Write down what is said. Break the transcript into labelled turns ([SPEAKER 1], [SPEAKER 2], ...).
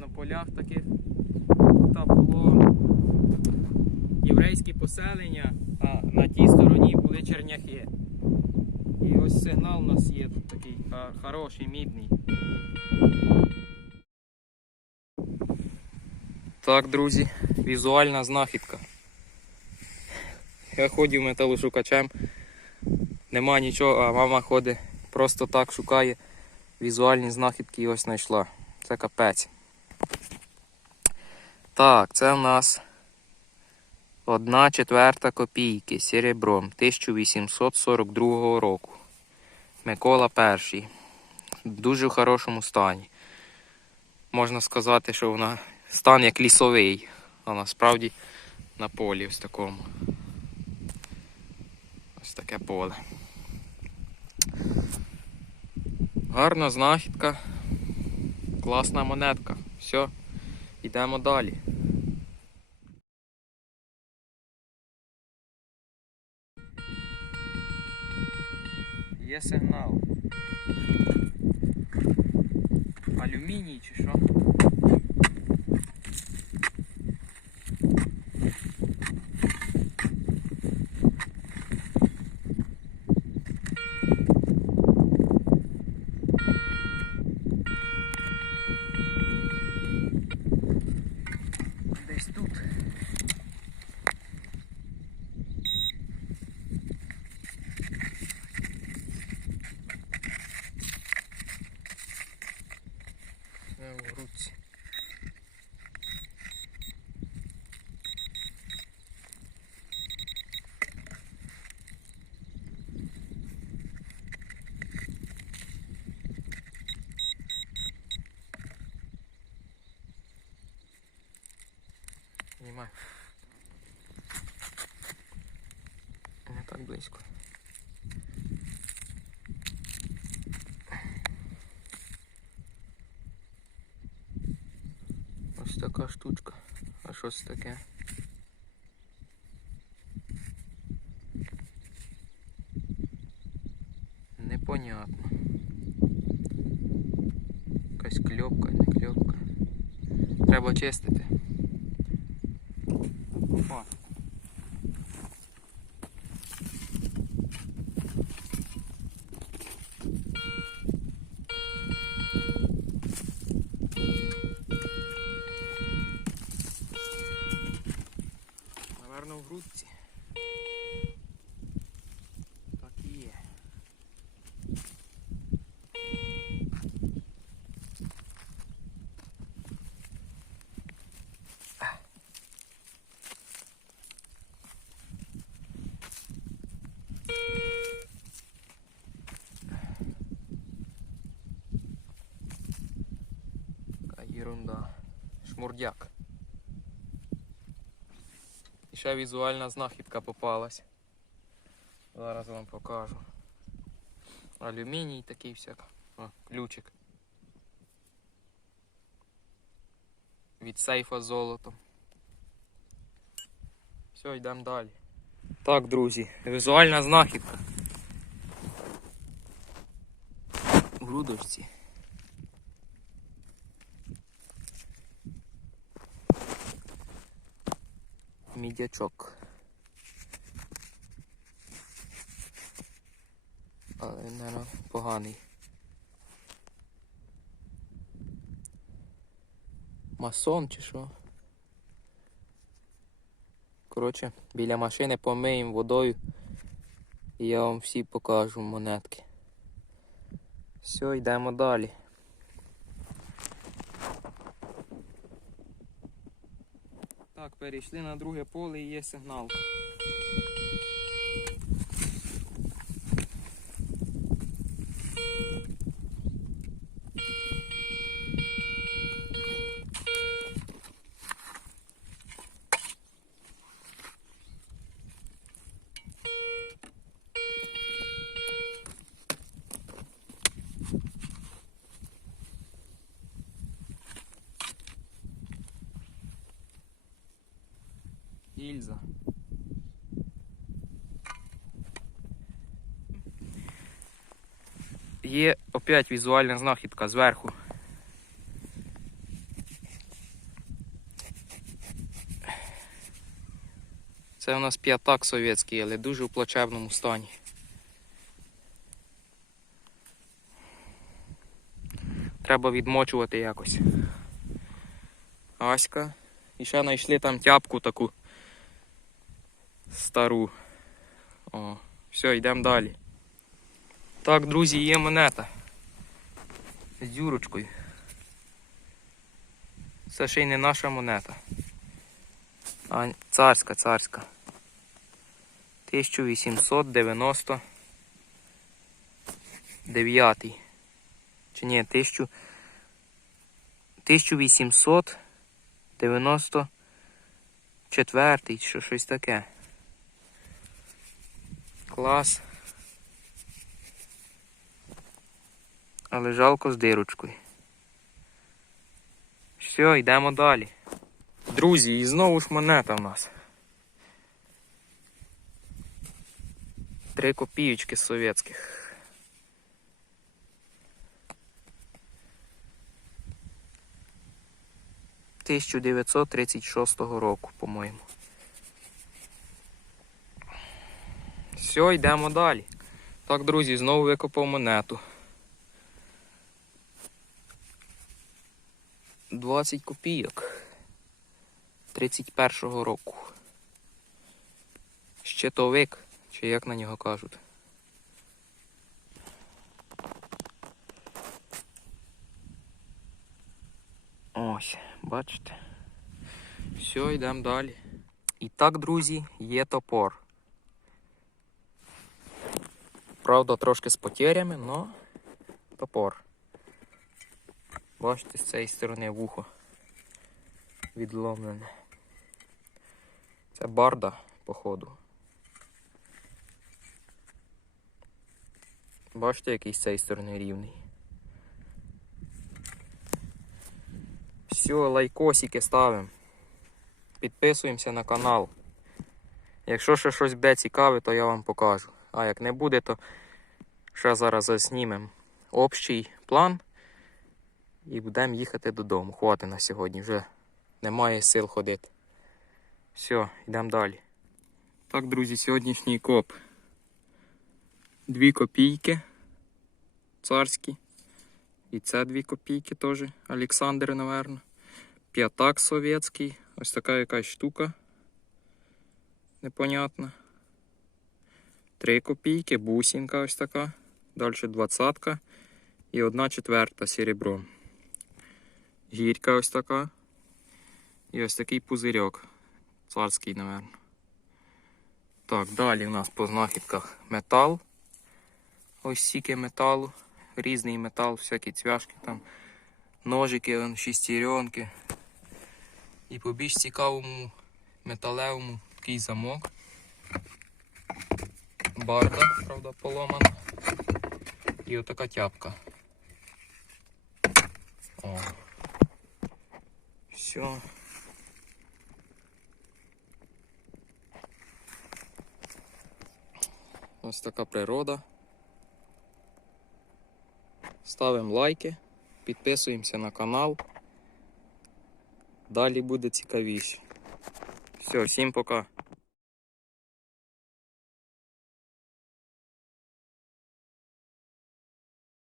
[SPEAKER 1] на полях таких. Тут було єврейське поселення, а на тій стороні були черняхи. І ось сигнал у нас є тут такий хороший, мідний. Так, друзі, візуальна знахідка. Я ходив металошукачем, нема нічого, а мама ходить просто так шукає візуальні знахідки і ось знайшла. Це капець. Так, це в нас одна четверта копійки серебром 1842 року. Микола І. В дуже хорошому стані. Можна сказати, що вона стан як лісовий, а насправді на полі ось такому. Таке поле. Гарна знахідка. Класна монетка. Все, йдемо далі. Є сигнал. Алюміній чи що? Знімай. Не так близько. Ось така штучка. А що це таке? Непонятно. Якась кльопка, не кльопка. Треба чистити. Ерунда. Шмурдяк. І ще візуальна знахідка попалась. Зараз вам покажу. Алюміній такий всяк. О, ключик. Від сейфа золотом. Все, йдемо далі. Так, друзі, візуальна знахідка. В грудочці. Мідячок. Але, мабуть, поганий. Масон чи що? Коротше, біля машини помиємо водою і я вам всі покажу монетки. Все, йдемо далі. Так, перейшли на друге поле і є сигнал. Ліза. Є опять візуальна знахідка зверху. Це у нас п'ятак совєтський, але дуже у плачевному стані. Треба відмочувати якось. Аська. І ще знайшли там тяпку таку стару. О, все, йдемо далі. Так, друзі, є монета. З дюрочкою. Це ще й не наша монета. А царська, царська. 1899. Чи ні, 1000 1894, чи щось таке. Клас. Але жалко з дирочкою. Все, йдемо далі. Друзі, і знову ж монета в нас. Три копійочки совєтських. Тисячу дев'ятсот тридцять шостого року, по-моєму. Все, йдемо далі. Так, друзі, знову викопав монету. 20 копійок 31-го року. Щитовик, чи як на нього кажуть. Ось, бачите. Все, йдемо далі. І так, друзі, є топор. Правда, трошки з потерями, но топор. Бачите, з цієї сторони вухо відломлене. Це барда, походу. Бачите, який з цієї сторони рівний. Все, лайкосики ставимо. Підписуємося на канал. Якщо ще щось буде цікаве, то я вам покажу. А як не буде, то ще зараз заснімемо общий план і будемо їхати додому. Хватить на сьогодні, вже немає сил ходити. Все, йдемо далі. Так, друзі, сьогоднішній коп. Дві копійки царські. І це дві копійки теж. Олександр, напевно. П'ятак совєтський. Ось така якась штука. Непонятна. Три копійки, бусинка ось така. Далі двадцятка. І одна четверта серебром. Гірка ось така. І ось такий пузирьок. Царський, напевно. Так, далі у нас по знахідках метал. Ось стільки металу. Різний метал, всякі цвяшки там. Ножики, шестеренки. І по більш цікавому металевому такий замок. Барда, правда, поломана. І отака тяпка. О. Все. Ось така природа. Ставимо лайки, підписуємося на канал. Далі буде цікавіше. Все, всім пока.